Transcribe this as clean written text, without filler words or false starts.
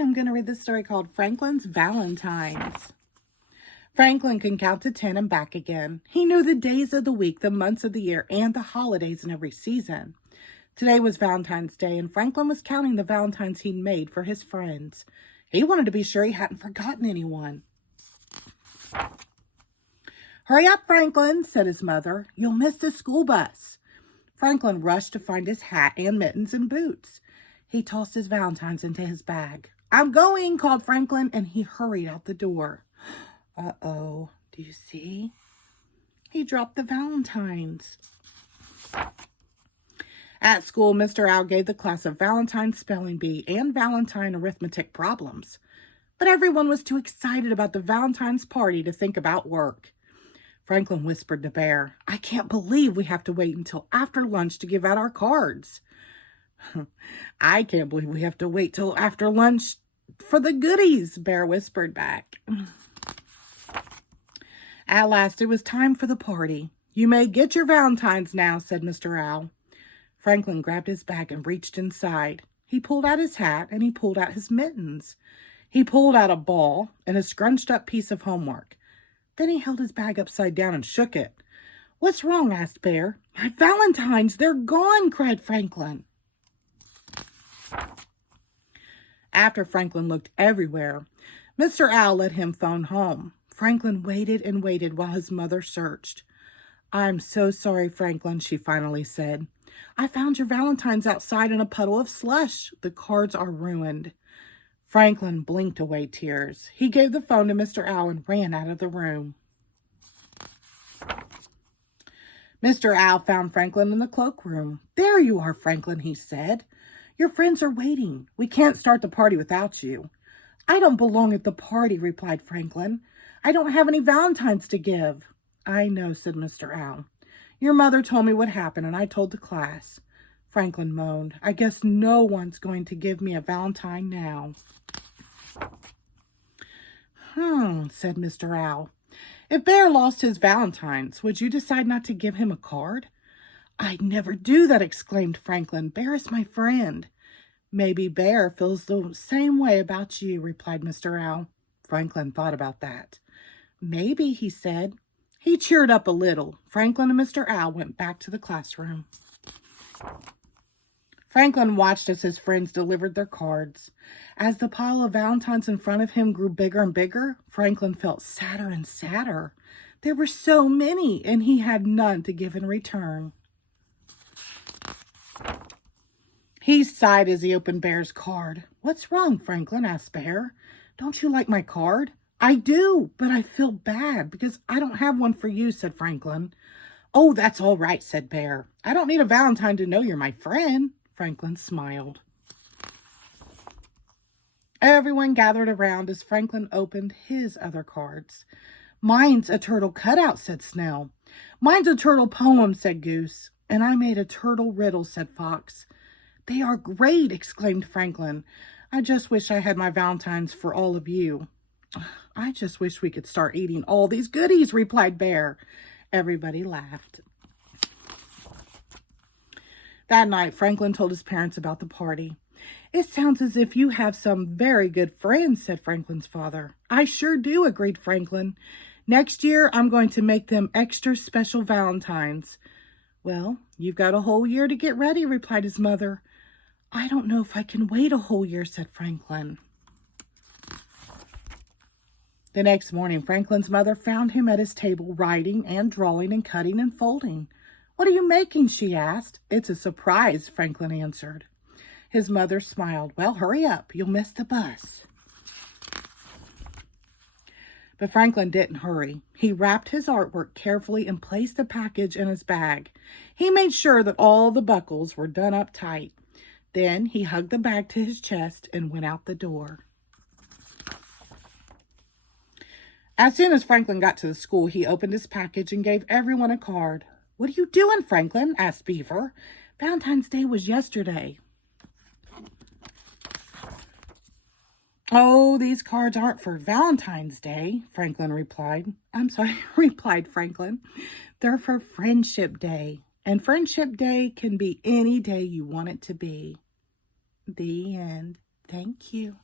I'm going to read this story called Franklin's Valentines. Franklin can count to 10 and back again. He knew the days of the week, the months of the year, and the holidays in every season. Today was Valentine's Day, and Franklin was counting the Valentines he'd made for his friends. He wanted to be sure he hadn't forgotten anyone. "Hurry up, Franklin," said his mother. "You'll miss the school bus." Franklin rushed to find his hat and mittens and boots. He tossed his Valentines into his bag. "I'm going," called Franklin, and he hurried out the door. Uh-oh, do you see? He dropped the Valentines. At school, Mr. Owl gave the class a Valentine spelling bee and Valentine arithmetic problems. But everyone was too excited about the Valentine's party to think about work. Franklin whispered to Bear, "I can't believe we have to wait until after lunch to give out our cards." "I can't believe we have to wait till after lunch for the goodies," Bear whispered back. At last, it was time for the party. "You may get your Valentines now," said Mr. Owl. Franklin grabbed his bag and reached inside. He pulled out his hat and he pulled out his mittens. He pulled out a ball and a scrunched up piece of homework. Then he held his bag upside down and shook it. "What's wrong?" asked Bear. "My Valentines, they're gone," cried Franklin. After Franklin looked everywhere, Mr. Owl let him phone home. Franklin waited and waited while his mother searched. "I'm so sorry, Franklin," she finally said. "I found your Valentines outside in a puddle of slush. The cards are ruined." Franklin blinked away tears. He gave the phone to Mr. Owl and ran out of the room. Mr. Owl found Franklin in the cloakroom. "There you are, Franklin," he said. "Your friends are waiting. We can't start the party without you." "I don't belong at the party," replied Franklin. "I don't have any Valentines to give." "I know," said Mr. Owl. "Your mother told me what happened, and I told the class." Franklin moaned. "I guess no one's going to give me a Valentine now." Said Mr. Owl. "If Bear lost his Valentines, would you decide not to give him a card?" "I'd never do that," exclaimed Franklin. "Bear is my friend." "Maybe Bear feels the same way about you," replied Mr. Owl. Franklin thought about that. "Maybe," he said. He cheered up a little. Franklin and Mr. Owl went back to the classroom. Franklin watched as his friends delivered their cards. As the pile of Valentines in front of him grew bigger and bigger, Franklin felt sadder and sadder. There were so many, and he had none to give in return. He sighed as he opened Bear's card. "What's wrong, Franklin?" asked Bear. "Don't you like my card?" "I do, but I feel bad because I don't have one for you," said Franklin. "Oh, that's all right," said Bear. "I don't need a Valentine to know you're my friend." Franklin smiled. Everyone gathered around as Franklin opened his other cards. "Mine's a turtle cutout," said Snell. "Mine's a turtle poem," said Goose. "And I made a turtle riddle," said Fox. "They are great," exclaimed Franklin. "I just wish I had my Valentines for all of you." "I just wish we could start eating all these goodies," replied Bear. Everybody laughed. That night, Franklin told his parents about the party. "It sounds as if you have some very good friends," said Franklin's father. "I sure do," agreed Franklin. "Next year, I'm going to make them extra special Valentines." "Well, you've got a whole year to get ready," replied his mother. "I don't know if I can wait a whole year," said Franklin. The next morning, Franklin's mother found him at his table writing and drawing and cutting and folding. "What are you making?" she asked. "It's a surprise," Franklin answered. His mother smiled. "Well, hurry up. You'll miss the bus." But Franklin didn't hurry. He wrapped his artwork carefully and placed the package in his bag. He made sure that all the buckles were done up tight. Then he hugged the bag to his chest and went out the door. As soon as Franklin got to the school, he opened his package and gave everyone a card. "What are you doing, Franklin?" asked Beaver. "Valentine's Day was yesterday." "Oh, these cards aren't for Valentine's Day," Franklin replied. replied Franklin. "They're for Friendship Day. And Friendship Day can be any day you want it to be." The end. Thank you.